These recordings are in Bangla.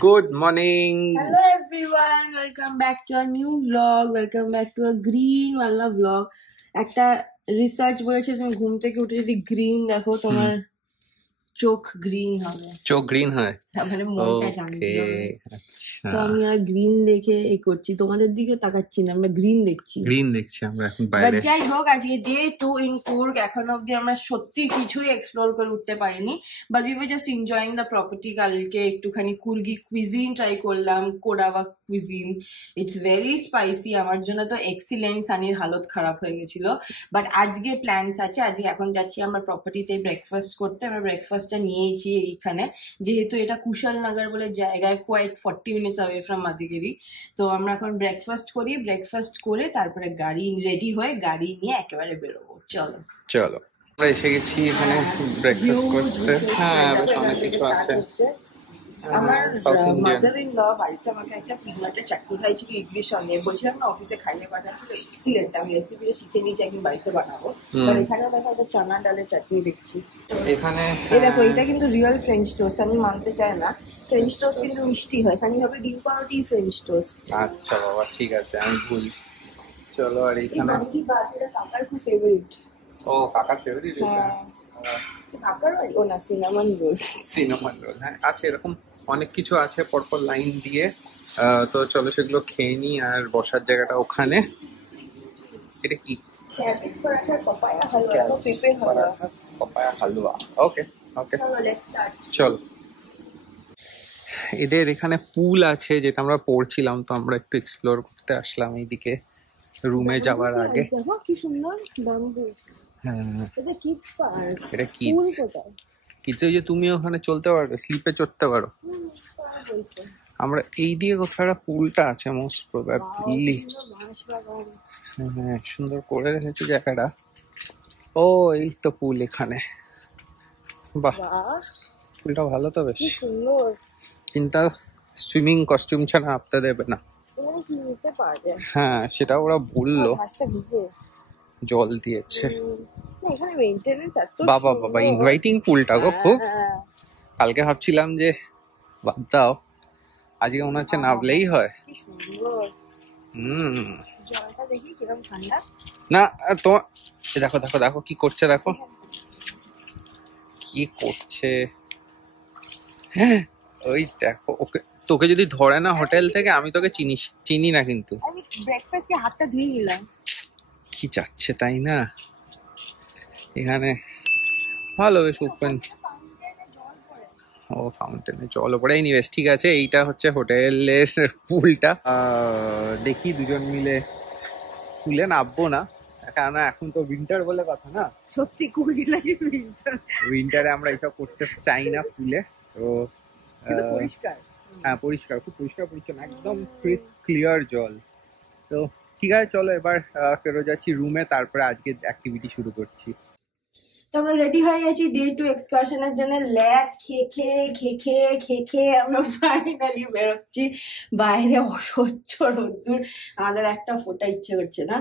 Good morning. Hello everyone, welcome back to a new vlog. Welcome back to a green wala vlog. একটা রিসার্চ বলেছে তুমি ঘুম থেকে উঠে যদি গ্রিন দেখো তোমার চোখ গ্রিন হবে। চোখ গ্রিন হয় মানে মনটা শান্তি হবে। তো আমি আর গ্রিন দেখে করছি, তোমাদের দিকে তাকাচ্ছি না, আমরা গ্রিন দেখছি আমরা এখন বাইরে। যাই হোক, আজকে ডে 2 ইন কুর্গ। এখন অব্দি আমরা সত্যি কিছুই এক্সপ্লোর করে উঠতে পারিনি, but we were just enjoying the property. কালকে একটুখানি কুর্গি কুইজিন ট্রাই করলাম, কোডাওয়া কুইজিন। ইটস ভেরি স্পাইসি, আমার জন্য তো এক্সিলেন্ট। সানির হালত খারাপ হয়ে গেছিল। বাট আজকে প্ল্যানস আছে, আজকে এখন যাচ্ছি আমরা প্রপার্টিতে ব্রেকফাস্ট করতে। আমরা ব্রেকফাস্টটা নিয়েছি এইখানে, যেহেতু এটা কুশলনগর বলে জায়গায়, কোয়াইট 40 মিনিটস অ্যাওয়ে ফ্রম মাদিগিরি। তো আমরা এখন ব্রেকফাস্ট করি, ব্রেকফাস্ট করে তারপরে গাড়ি রেডি হয়ে গাড়ি নিয়ে একেবারে বেরোবো। চলো আমরা এসে গেছি এখানে ব্রেকফাস্ট করতে। হ্যাঁ, বেশ অনেক কিছু আছে। আমার মাদার ইন ল বাড়িতে আমাকে একটা পিনাটের চাটনি খাইছিল ইডলির সঙ্গে, বলছিলাম না অফিসে খাইয়ে পাঠাচ্ছিল, এক্সিলেন্ট। আমি রেসিপিটা শিখে নিয়েছি, একদিন বাড়িতে বানাবো। এখানে দেখো একটা চানা ডালের চাটনি দেখছি এখানে। দেখো এটা কিন্তু রিয়েল ফ্রেঞ্চ টোস্ট, আমি মানতে চাই না। ফ্রেঞ্চ টোস্ট কিন্তু মিষ্টি হয়, সানি হবে ডিম পাউরুটি ফ্রেঞ্চ টোস্ট। আচ্ছা বাবা, ঠিক আছে, আমি ভুল। চলো, আর এখানে কাকার খুব ফেভারিট। ও, কাকার ফেভারিট? কাকার ও না, সিনামন রোল। সিনামন রোল, হ্যাঁ আছে, এরকম অনেক কিছু আছে পরপর লাইন দিয়ে। তো চলো সেগুলো খেয়ে নি। আর বসার জায়গাটা ওখানে। এটা কি? পাপায়া হালুয়া। ওকে ওকে, চল। এদের এখানে পুল আছে, যেটা আমরা পড়ছিলাম, তো আমরা একটু এক্সপ্লোর করতে আসলাম এইদিকে রুমে যাওয়ার আগে। কি সুন্দর বাম্বু। হ্যাঁ, এটা কিডস পার্ক। এটা কিডস। কিডস, ওই যে তুমি ওখানে চলতে পারো, স্লিপে চড়তে পারো। আমরা এই দিকে কোথাও একটা পুলটা আছে মোস্ট প্রবাবলি। হ্যাঁ, সুন্দর করে রেখেছে জায়গাটা। ও, এই তো পুল এখানে। বাহ, পুলটা ভালো তো বেশ সুন্দর, কিন্তু সুইমিং কস্টিউম ছাড়া নামতে দেবে না। হ্যাঁ, সেটা ওরা বললো, জল দিয়েছে। বাবা বাবা, ইনভাইটিং পুলটা গো খুব। কালকে ভাবছিলাম যে বাদ দাও, আজকে মনে হচ্ছে নামলেই হয়। না তো দেখো দেখো দেখো কি করছে, দেখো কি করছে। হ্যাঁ, ওই দেখো, ওকে তোকে যদি ধরে না হোটেল থেকে, আমি তোকে চিনি না, কিন্তু আমি ব্রেকফাস্টে হাতটা ধুয়ে নিলাম। কি যাচ্ছে তাই না এখানে, ভালো বেশ ওপেন। ও, ফাউন্টেনে জল পড়ে। এনিওয়েজ, ঠিক আছে, এইটা হচ্ছে হোটেলের পুলটা। দেখি দুজন মিলে পুলে নামবো না, কারণ এখন তো উইন্টার বলে কথা না। সত্যি কুড়ি লাগে উইন্টারে আমরা এসব করতে চাই না পুলে। তো পরিষ্কার, হ্যাঁ পরিষ্কার, খুব পরিষ্কার পরিচ্ছন্ন, একদম ক্লিয়ার জল। তো ঠিক আছে, চলো এবার ফেরত যাচ্ছি রুমে, তারপরে আজকে অ্যাক্টিভিটি শুরু করছি। তো আমরা রেডি হয়ে গেছি ডে 2 এক্সকারশনের জন্য। ল্যাদ খেয়ে আমরা ফাইনালি বেরোচ্ছি। বাইরে অসহ্য রোদ্দুর, আমাদের একটা ফোটা ইচ্ছে করছে না।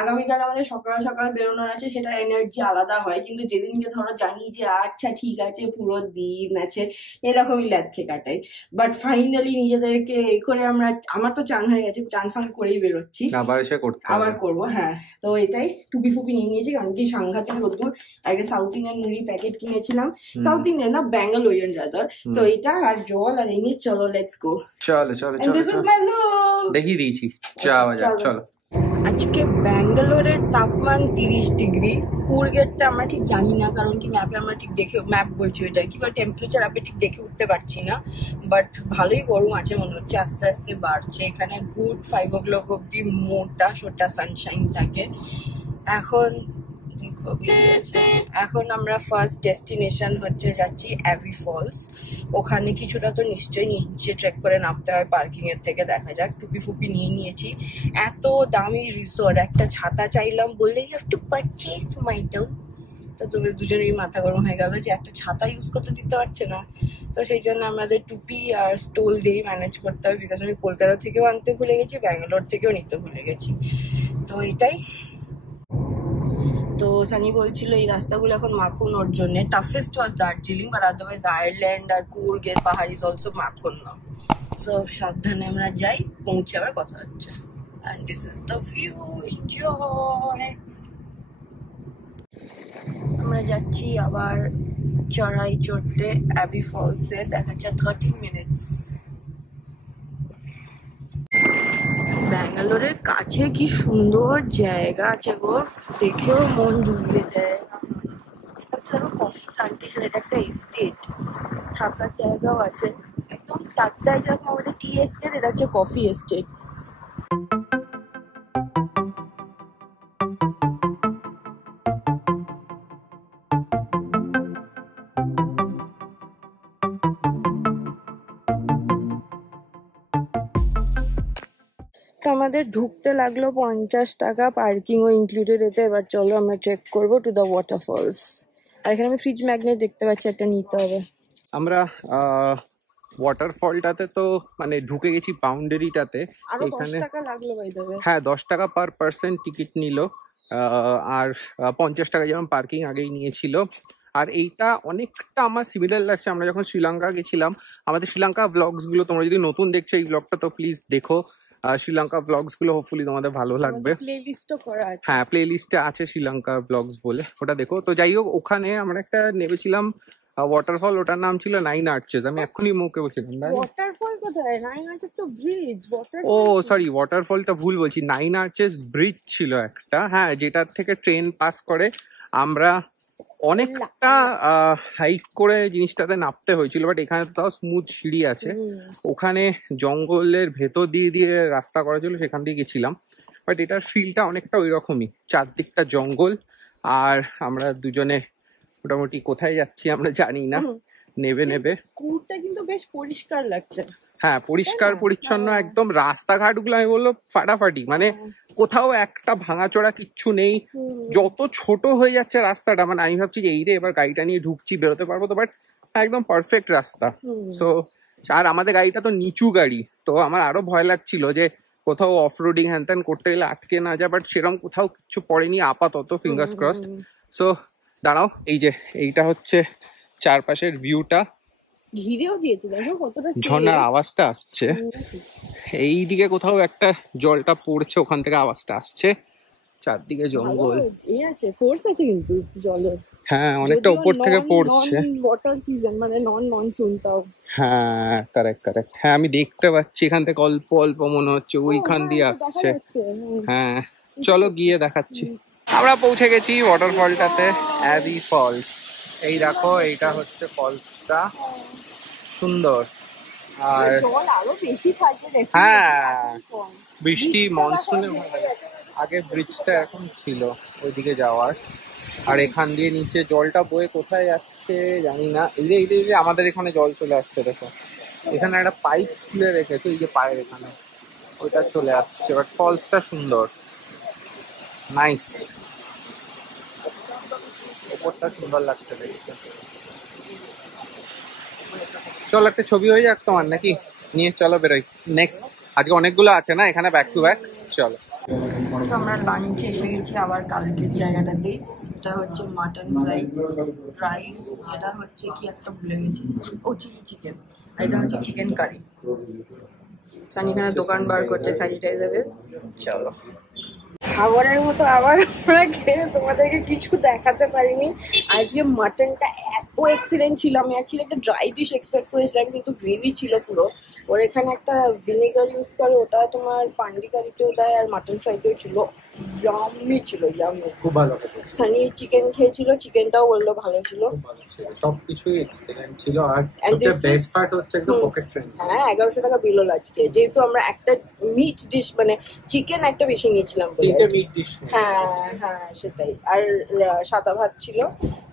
আগামীকাল আমাদের সকাল সকাল বেরোনোর আছে, সেটার এনার্জি আলাদা হয়। কিন্তু যেদিনকে ধরো জানি যে আচ্ছা ঠিক আছে পুরো দিন আছে, এরকমই ল্যাদ খেয়ে কাটাই। বাট ফাইনালি নিজেদেরকে করে আমরা, আমার তো চান হয়ে গেছে, চান ফান করেই বেরোচ্ছি। আবার করবো, হ্যাঁ। তো এটাই টুপি ফুপি নিয়ে নিয়েছি, কারণ কি সাংঘাতিক রোদ্দুর। আর সাউথ ইন্ডিয়ান মুড়ি প্যাকেট কিনেছিলাম, সাউথ ইন্ডিয়ান না, ব্যাঙ্গালোরিয়ান রাদার। তো এটা আর জল আর এমনি, চলো লেটস গো। চলো দেখিয়ে দিয়েছি, চলো। আজকে ব্যাঙ্গালোরের তাপমান 30 ডিগ্রি। কুর্গেরটা আমরা ঠিক জানি না, কারণ কি ম্যাপে আমরা ঠিক দেখে, ম্যাপ বলছি ওইটা কি বা টেম্পারেচার আপনি ঠিক দেখে উঠতে পারছি না। বাট ভালোই গরম আছে মনে হচ্ছে, আস্তে আস্তে বাড়ছে। এখানে গুড 5 o'clock অব্দি মোটা সোটা সানশাইন থাকে। এখন আমরা ফার্স্ট ডেস্টিনেশন হচ্ছে যাচ্ছি অ্যাবি ফলস। ওখানে কিছুটা তো নিশ্চয়ই নিচে ট্রেক করে নামতে হয় পার্কিং এর থেকে, দেখা যাক। টুপি ফুপি নিয়ে নিয়েছি। এত দামি রিসোর্ট, একটা ছাতা চাইলাম বললে you have to purchase madam. তো তুমি দুজনেরই মাথা গরম হয়ে গেল যে একটা ছাতা ইউজ করতে দিতে পারছে না। তো সেই জন্য আমাদের টুপি আর স্টোল দিয়েই ম্যানেজ করতে হবে, বিকজ আমি কলকাতা থেকেও আনতে ভুলে গেছি, ব্যাঙ্গালোর থেকেও নিতে ভুলে গেছি। তো এটাই। তো সানি বলছিল এই রাস্তাগুলো এখন মাখন ওর জন্য। Toughest was Darjeeling, but otherwise Ireland আর কুর্গের পাহাড় ইজ অলসো মাখন না। সো সাবধানে আমরা যাই, পৌঁছে আবার কথা হচ্ছে। And this is the view, enjoy. আমরা যাচ্ছি আবার চড়াই চড়তে অ্যাবি ফলসে, দেখাচ্ছে 30 মিনিটস। ব্যাঙ্গালোরের কাছে কি সুন্দর জায়গা আছে গো, দেখেও মন জুড়িয়ে যায়। এটা হচ্ছে কফি প্লান্টেশন, এটা একটা এস্টেট, থাকার জায়গাও আছে একদম টাকদায়, যেরকম আমাদের টি এস্টেট, এটা হচ্ছে কফি এস্টেট। তো আমাদের ঢুকতে লাগলো 50 টাকা, পার্কিং ও ইনক্লুডেড এতে। এবার চলো আমরা ট্রেক করবো টু দ্য ওয়াটারফলস। আর এখানে আমি ফ্রিজ ম্যাগনেট দেখতে পাচ্ছি, একটা নিতে হবে। আমরা ওয়াটারফলটাতে তো মানে ঢুকে গেছি, বাউন্ডারিটাতে। আরো 10 এখানে টাকা লাগলো বাই দ্য ওয়ে। হ্যাঁ 10 টাকা পার পার্সন টিকিট নিল, আর 50 টাকা যেমন পার্কিং আগেই নিয়েছিল। আর এইটা অনেকটা আমার সিমিলার লাগছে আমরা যখন শ্রীলঙ্কা গেছিলাম। আমাদের শ্রীলঙ্কা ব্লগস গুলো তোমরা যদি নতুন দেখছো এই ব্লগটা, তো প্লিজ দেখো শ্রীলঙ্কা ব্লগস গুলো, হোপফুলি তোমাদের ভালো লাগবে। প্লেলিস্টও করা আছে। হ্যাঁ প্লে লিস্টে আছে শ্রীলঙ্কা ব্লগস বলে, ওটা দেখো। তো যাই হোক, ওখানে আমরা একটা নেমেছিলাম ওয়াটারফল, ওটার নাম ছিল 9 আর্চেস। আমি এক্ষুনি মুখে বলছিলাম ওয়াটারফল কোথায়? 9 আর্চেস তো ব্রিজ। ও সরি, ওয়াটারফলটা ভুল বলছি, 9 আর্চেস ব্রিজ ছিল একটা, হ্যাঁ, যেটার থেকে ট্রেন পাস করে। আমরা অনেকটা হাইক করে জিনিসটাতে নামতে হয়েছিল, বাট এখানে তো তাও স্মুথ সিঁড়ি আছে। ওখানে জঙ্গলের ভেতর দিয়ে দিয়ে রাস্তা করা ছিল, সেখান দিয়ে গেছিলাম। বাট এটার ফিলটা অনেকটা ওই রকমই, চারদিকটা জঙ্গল। আর আমরা দুজনে মোটামুটি কোথায় যাচ্ছি আমরা জানি না, নেবে কুয়াটা কিন্তু বেশ পরিষ্কার লাগছে। হ্যাঁ পরিষ্কার পরিচ্ছন্ন একদম, রাস্তাঘাট গুলো আমি বললো ফাটাফাটি, মানে কোথাও একটা ভাঙাচোরা কিচ্ছু নেই। যত ছোট হয়ে যাচ্ছে রাস্তাটা, মানে আমি ভাবছি যে এই রে এবার গাড়িটা নিয়ে ঢুকছি, বেরোতে পারবো তো, বাট একদম পারফেক্ট রাস্তা। সো আর আমাদের গাড়িটা তো নিচু গাড়ি, তো আমার আরো ভয় লাগছিল যে কোথাও অফ রোডিং হ্যান ত্যান করতে গেলে আটকে না যায়, বাট সেরকম কোথাও কিছু পড়েনি আপাতত, ফিঙ্গার্স ক্রসড। সো দাঁড়াও, এই যে এইটা হচ্ছে চারপাশের ভিউটা, ঘিরেও দিয়েছে, দেখো কতটা ঝর্ণার আওয়াজটা আসছে। এই দিকে কোথাও একটা জলটা পড়ছে, ওখান থেকে আওয়াজটা আসছে। চারদিকে জঙ্গল, এই আছে ফোর্স আছে কিন্তু জলের। হ্যাঁ অনেকটা উপর থেকে পড়ছে, ওয়াটার সিজন মানে নন মনসুন তাও। হ্যাঁ কারেক্ট। হ্যাঁ আমি দেখতে পাচ্ছি এখান থেকে অল্প অল্প মনে হচ্ছে ওইখান দিয়ে আসছে। হ্যাঁ চলো গিয়ে দেখাচ্ছি। আমরা পৌঁছে গেছি ওয়াটারফলটাতে, অ্যাবি ফলস। এই দেখো, এইটা হচ্ছে ফলসটা, সুন্দর। আর হ্যাঁ বৃষ্টি মনসুনে আগে ব্রিজটা এখন ছিল ওইদিকে যাওয়ার, আর এখান দিয়ে নিচে জলটা বয়ে কোথায় যাচ্ছে জানি না। এই যে আমাদের এখানে জল চলে আসছে, দেখো এখানে একটা পাইপ খুলে রেখেছে, এই যে পায়ের এখানে ওইটা চলে আসছে। বাট ফলসটা সুন্দর, নাইস, ওপরটা সুন্দর লাগছে দেখতে। চলো একটা ছবি হয়ে যাক তোমার নাকি, নিয়ে চলো বেরোই নেক্সট। আজকে অনেকগুলো আছে না এখানে, ব্যাক টু ব্যাক। চলো আমরা লাঞ্চে এসে গেছি আবার কালকের জায়গাটাতে। এটা হচ্ছে মাটন ফ্রাই রাইস, এটা হচ্ছে কি একটা ভুলে গেছি, ও চিলি চিকেন, আর এটা হচ্ছে চিকেন কারি। সানি এখানে দোকান বার করছে স্যানিটাইজারের। চলো খাবারের মতো আবার আমরা খেয়ে তোমাদেরকে কিছু দেখাতে পারিনি। আজকে মাটনটা এত এক্সিলেন্ট ছিল, আমি অ্যাকচুয়ালি একটা ড্রাই ডিশ এক্সপেক্ট করেছিলাম, কিন্তু গ্রেভি ছিল পুরো। ওর এখানে একটা ভিনেগার ইউজ করে, ওটা তোমার পান্ডি কারিতেও দেয় আর মাটন ফ্রাইতেও ছিল, ইয়াম্মি ছিল, ইয়াম্মি, খুব ভালো। সানি চিকেন খেয়েছিল, চিকেনটাও বললো ভালো ছিল, সবকিছুই এক্সিলেন্ট ছিল। আর সবচেয়ে বেস্ট পার্ট হচ্ছে একদম পকেট ফ্রেন্ডলি। হ্যাঁ 1100 টাকা বিল হলো আজকে, যেহেতু আমরা একটা মিট ডিশ মানে চিকেন একটা বেশি নিয়েছিলাম বলে। হ্যাঁ সেটাই। আর সাদা ভাত ছিল,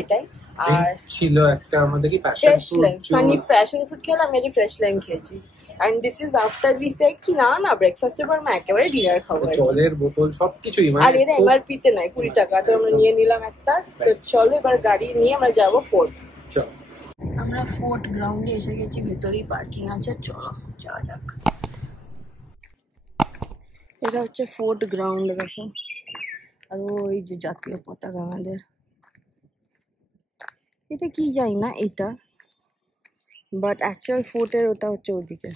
এটাই। আর ছিল একটা আমাদের কি passion fruit, sunny passion fruit খেলাম, আমি ফ্রেশ লাইম খেয়েছি। And this is after we said কি না ব্রেকফাস্টের পর আমরা একেবারে ডিনার খাবো। জলের বোতল সবকিছুই, আর এর এমআরপি তে নাই, 20 টাকা, তো আমরা নিয়ে নিলাম একটা। তো চলো এবার গাড়ি নিয়ে আমরা যাবো ফোর্ট। চলো আমরা ফোর্ট গ্রাউন্ডে এসে গেছি, ভেতরেই পার্কিং আছে, চলো যাওয়া যাক। এটা হচ্ছে ফোর্ট গ্রাউন্ড, দেখো। আর ওই যে জাতীয় পতাকা আমাদের, এটা কি জানি না এটা, বাট অ্যাকচুয়াল ফোর্টের ওটা হচ্ছে ওদিকে।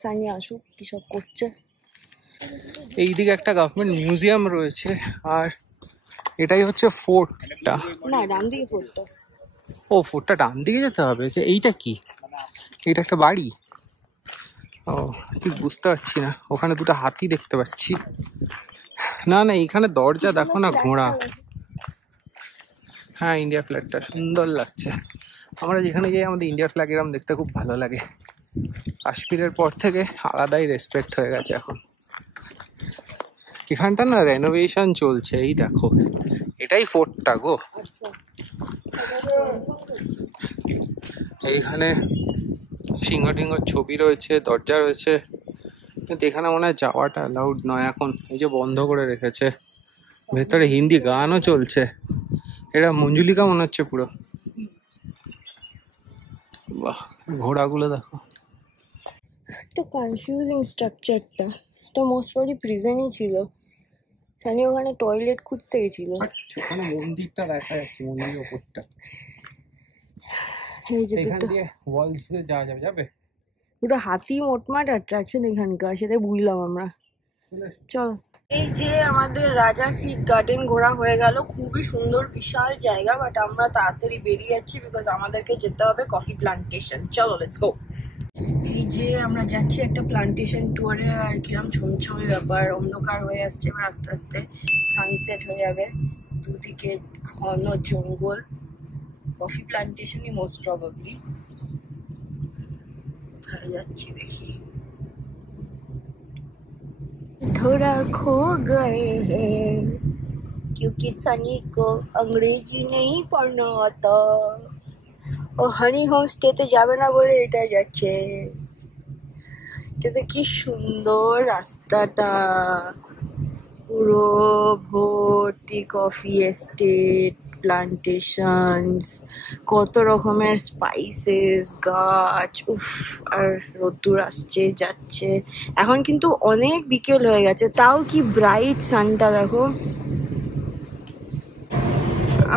সানি আসুক কি সব করছে। এইদিকে একটা গভর্নমেন্ট মিউজিয়াম রয়েছে, আর এটাই হচ্ছে ফোর্টটা। না, ডান দিকে ফোর্টটা। ও, ফোর্টটা ডান দিকে যেতে হবে। যে এইটা কি, এটা একটা বাড়ি? ও, ঠিক বুঝতে পারছি না। ওখানে দুটো হাতি দেখতে পাচ্ছি। না না, এইখানে দরজা দেখো না, ঘোড়া। হ্যাঁ, ইন্ডিয়া ফ্ল্যাগটা সুন্দর লাগছে। আমরা যেখানে যাই আমাদের ইন্ডিয়া ফ্ল্যাগ এরকম দেখতে খুব ভালো লাগে। কাশ্মীরের পর থেকে আলাদাই রেসপেক্ট হয়ে গেছে এখন। এখানটা না রেনোভেশন চলছে, এই দেখো। এটাই ফোর্টটা গো। এইখানে সিংহ টিংহর ছবি রয়েছে, দরজা রয়েছে, কিন্তু এখানে মনে হয় যাওয়াটা অ্যালাউড নয় এখন। এই যে বন্ধ করে রেখেছে। ভেতরে হিন্দি গানও চলছে। এটা মঞ্জুলিকা মনে হচ্ছে পুরো। বাহ, ঘোড়াগুলো দেখো। তো কনফিউজিং স্ট্রাকচারটা। তো মোস্ট প্রবলি প্রিজনই ছিল। সানি ওখানে টয়লেট খুঁজতে গেছিল। ওখানে মন্দিরটা দেখা যাচ্ছে, মন্দিরের ওপরটা। এই যে এখান দুটো দিয়ে ওয়ালস যাওয়া যাবে। দুটো হাতি মোটমাট অ্যাট্রাকশন এখানকার, সেটাই বুঝলাম আমরা। চলো। এই যে আমাদের রাজা সিট গার্ডেন ঘোরা হয়ে গেল। খুবই সুন্দর বিশাল জায়গা, বাট আমরা তাড়াতাড়ি বেরিয়ে যাচ্ছি বিকজ আমাদেরকে যেতে হবে কফি প্লান্টেশন। চলো, লেটস গো। এই যে আমরা যাচ্ছি একটা প্লান্টেশন ট্যুরে, আর কিরম ছমছমে ব্যাপার, অন্ধকার হয়ে আসছে, এবার আস্তে আস্তে সানসেট হয়ে যাবে। দুদিকে ঘন জঙ্গল, কফি প্লান্টেশনই মোস্ট প্রবাবলি। কোথায় যাচ্ছি দেখি। थोड़ा खो गए हैं क्योंकि सनी को अंग्रेजी नहीं पढ़ना आता। ও হানি হোমস্টেতে যাবে না বলে এটা যাচ্ছে। কিন্তু কি সুন্দর রাস্তাটা, পুরো ভর্তি কফি এস্টেট, প্লান্টেশনস, কত রকমের স্পাইসেস গাছ। উফ, আর রোদ্দুর আসছে যাচ্ছে। এখন কিন্তু অনেক বিকেল হয়ে গেছে, তাও কি ব্রাইট সানটা দেখো।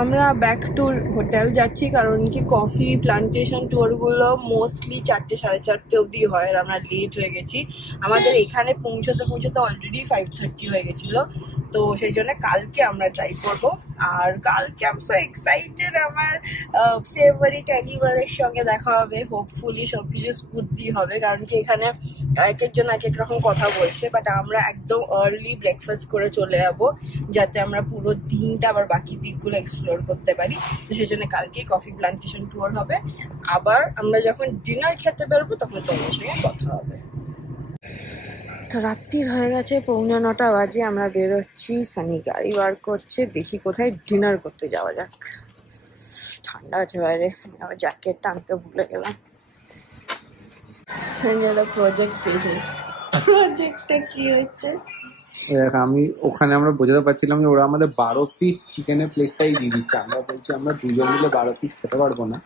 আমরা ব্যাক টু হোটেল যাচ্ছি, কারণ কি কফি প্লান্টেশন ট্যুরগুলো মোস্টলি 4টে 4:30 অবধি হয়, আর আমরা লেট হয়ে গেছি। আমাদের এখানে পৌঁছতে অলরেডি 5:30 হয়ে গেছিল। তো সেই জন্য কালকে আমরা ট্রাই করব। আর কালকে আমি সো এক্সাইটেড, আমার ফেভারিট অ্যানিমালের সঙ্গে দেখা হবে। হোপফুলি সবকিছু বুদ্ধি হবে, কারণ কি এখানে এক একজন এক এক রকম কথা বলছে। বাট আমরা একদম আর্লি ব্রেকফাস্ট করে চলে যাবো, যাতে আমরা পুরো দিনটা আবার বাকি দিকগুলো এক্সপ্লোর করতে পারি। তো সেই জন্য কালকে কফি প্লান্টেশন ট্যুর হবে। আবার আমরা যখন ডিনার খেতে বেরোবো তখন তোমার সঙ্গে কথা হবে। তো রাত্রির হয়ে গেছে, 9:45 বাজে। আমরা বেরোচ্ছি, সানি গাড়ি বার করছে, দেখি কোথায় ডিনার করতে যাওয়া যাক। ঠান্ডা আছে বাইরে, আবার জ্যাকেটটা আনতে ভুলে গেলাম। প্রজেক্ট পেয়েছে। প্রজেক্টটা কি হচ্ছে? আমি ওখানে আমরা বোঝাতে পারছিলাম যে ওরা আমাদের 12 পিস চিকেনের প্লেটটাই দিয়ে দিচ্ছে। আমরা বলছি আমরা দুজন মিলে 12 পিস খেতে পারবো না।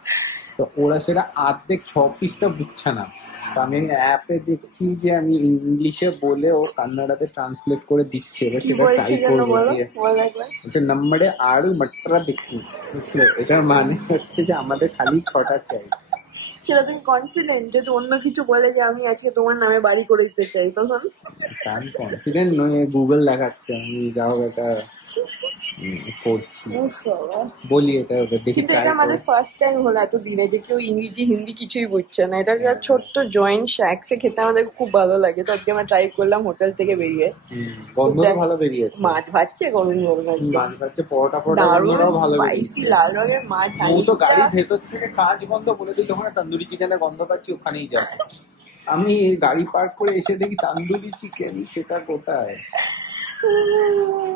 তো ওরা সেটা অর্ধেক 6 পিসটা বুঝছে না। তো আমি অ্যাপে দেখছি যে আমি ইংলিশে বলে ও কান্নাডাতে ট্রান্সলেট করে দিচ্ছে। এবার সেটা ট্রাই করবো। নম্বরে আড়ু মটরা দেখছি, বুঝলো? এটার মানে হচ্ছে যে আমাদের খালি 6টা চাই। সেটা তুমি কনফিডেন্ট? যদি অন্য কিছু বলে যে আমি আজকে তোমার নামে বাড়ি করে দিতে চাই, তখন? আমি কনফিডেন্ট নয়, গুগল দেখাচ্ছে। আমি যাও এটা করছি, বলি এটা ওদের দেখি। কিন্তু এটা আমাদের ফার্স্ট টাইম হলো এত দিনে যে কেউ ইংরেজি হিন্দি কিছুই বুঝছে না। এটা ছোট্ট জয়েন্ট শ্যাক্সে খেতে আমাদের খুব ভালো লাগে। তো আজকে আমরা ট্রাই করলাম হোটেল থেকে বেরিয়ে। গন্ধটা ভালো বেরিয়েছে। মাছ ভাজছে, গরম গরম মাছ ভাজছে, পরোটা ফরোটাও ভালো স্পাইসি লাল রঙের মাছ। ও তো গাড়ির ভেতর থেকে কাজ বন্ধ বলে দিল, ওখানে তন্দুরি চিকেনের গন্ধ পাচ্ছি, ওখানেই যাচ্ছে। আমি গাড়ি পার্ক করে এসে দেখি তান্দুরি চিকেন, সেটা কোথায়?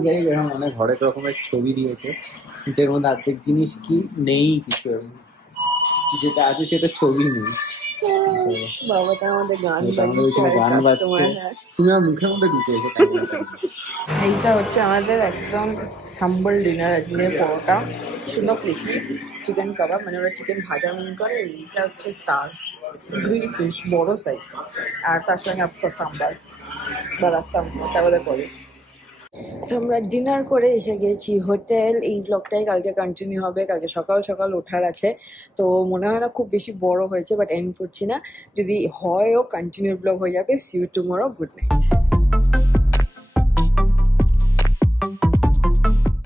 যাই এরকম অনেক হরেক রকমের ছবি দিয়েছে, কিন্তু এর মধ্যে অর্ধেক জিনিস কি নেই, কিছু যেটা আছে সেটা ছবি নেই। বাবা, তার মধ্যে গান বাজছে, তুমি আমার মুখের মধ্যে ঢুকে এসে। এইটা হচ্ছে আমাদের একদম হাম্বল ডিনার। আজকে পরোটা, সুন্দর ফ্লেকি, চিকেন কাবাব, মানে ওরা চিকেন ভাজা মনে করে। এইটা হচ্ছে স্টার গ্রিল ফিশ, বড় সাইজ, আর তার সঙ্গে অফকোর্স সাম্বার বা রাস্তা তারপরে করে। তো আমরা ডিনার করে এসে গেছি হোটেল। এই ব্লগটাই কালকে কন্টিনিউ হবে, কালকে সকাল সকাল ওঠার আছে। তো মনে হয় না খুব বেশি বড় হয়েছে, বাট এন্ড করছি না, যদি হয়ও কন্টিনিউ ব্লগ হয়ে যাবে। See you tomorrow, good night.